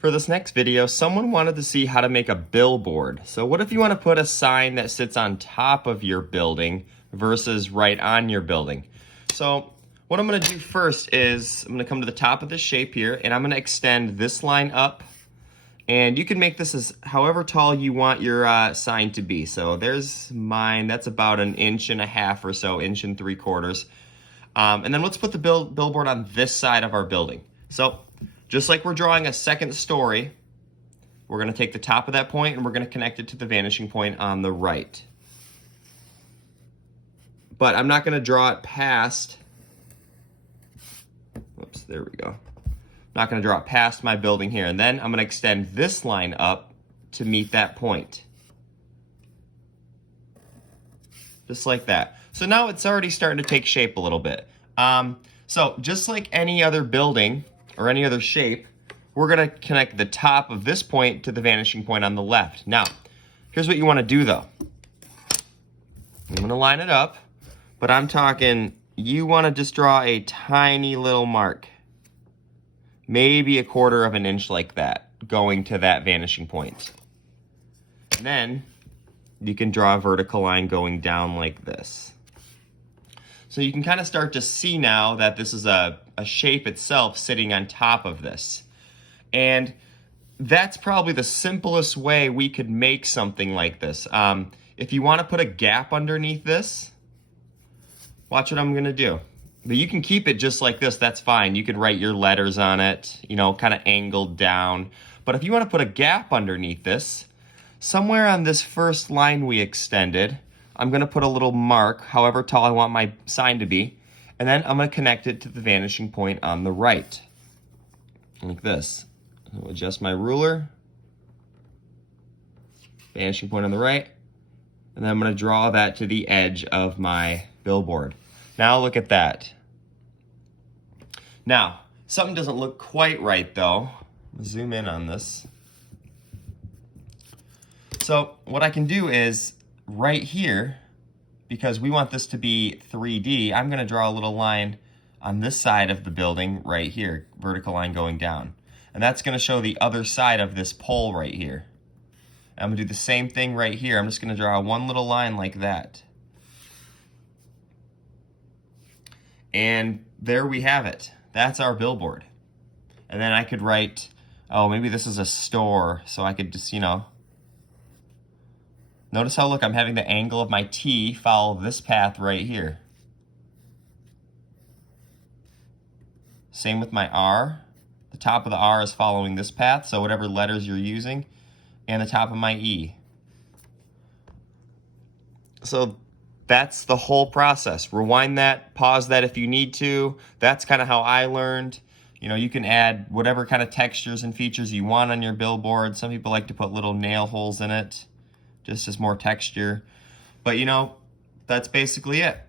For this next video, someone wanted to see how to make a billboard. So what if you want to put a sign that sits on top of your building versus right on your building? So what I'm going to do first is I'm going to come to the top of this shape here, and I'm going to extend this line up. And you can make this as however tall you want your sign to be. So there's mine. That's about 1.5 inches or so, 1 3/4. And then let's put the billboard on this side of our building. So just like we're drawing a second story, we're going to take the top of that point and we're going to connect it to the vanishing point on the right. But I'm not going to draw it past, whoops, there we go. I'm not going to draw it past my building here. And then I'm going to extend this line up to meet that point. Just like that. So now it's already starting to take shape a little bit. So just like any other building or any other shape, we're going to connect the top of this point to the vanishing point on the left. Now, here's what you want to do though. I'm going to line it up, but I'm talking, you want to just draw a tiny little mark. Maybe 1/4 inch like that, going to that vanishing point. And then you can draw a vertical line going down like this. So you can kind of start to see now that this is a shape itself sitting on top of this. And that's probably the simplest way we could make something like this. If you want to put a gap underneath this, watch what I'm going to do. But you can keep it just like this, that's fine. You can write your letters on it, you know, kind of angled down. But if you want to put a gap underneath this, somewhere on this first line we extended, I'm going to put a little mark, however tall I want my sign to be, and then I'm going to connect it to the vanishing point on the right, like this. I'll adjust my ruler, vanishing point on the right, and then I'm going to draw that to the edge of my billboard. Now look at that. Now, something doesn't look quite right though. Zoom in on this. So what I can do is right here, because we want this to be 3D, I'm going to draw a little line on this side of the building right here, vertical line going down. And that's going to show the other side of this pole right here. I'm going to do the same thing right here. I'm just going to draw one little line like that. And there we have it. That's our billboard. And then I could write, oh, maybe this is a store, so I could just, you know, notice how, look, I'm having the angle of my T follow this path right here. Same with my R. The top of the R is following this path, so whatever letters you're using, and the top of my E. So that's the whole process. Rewind that, pause that if you need to. That's kind of how I learned. You know, you can add whatever kind of textures and features you want on your billboard. Some people like to put little nail holes in it, just as more texture. But you know, that's basically it.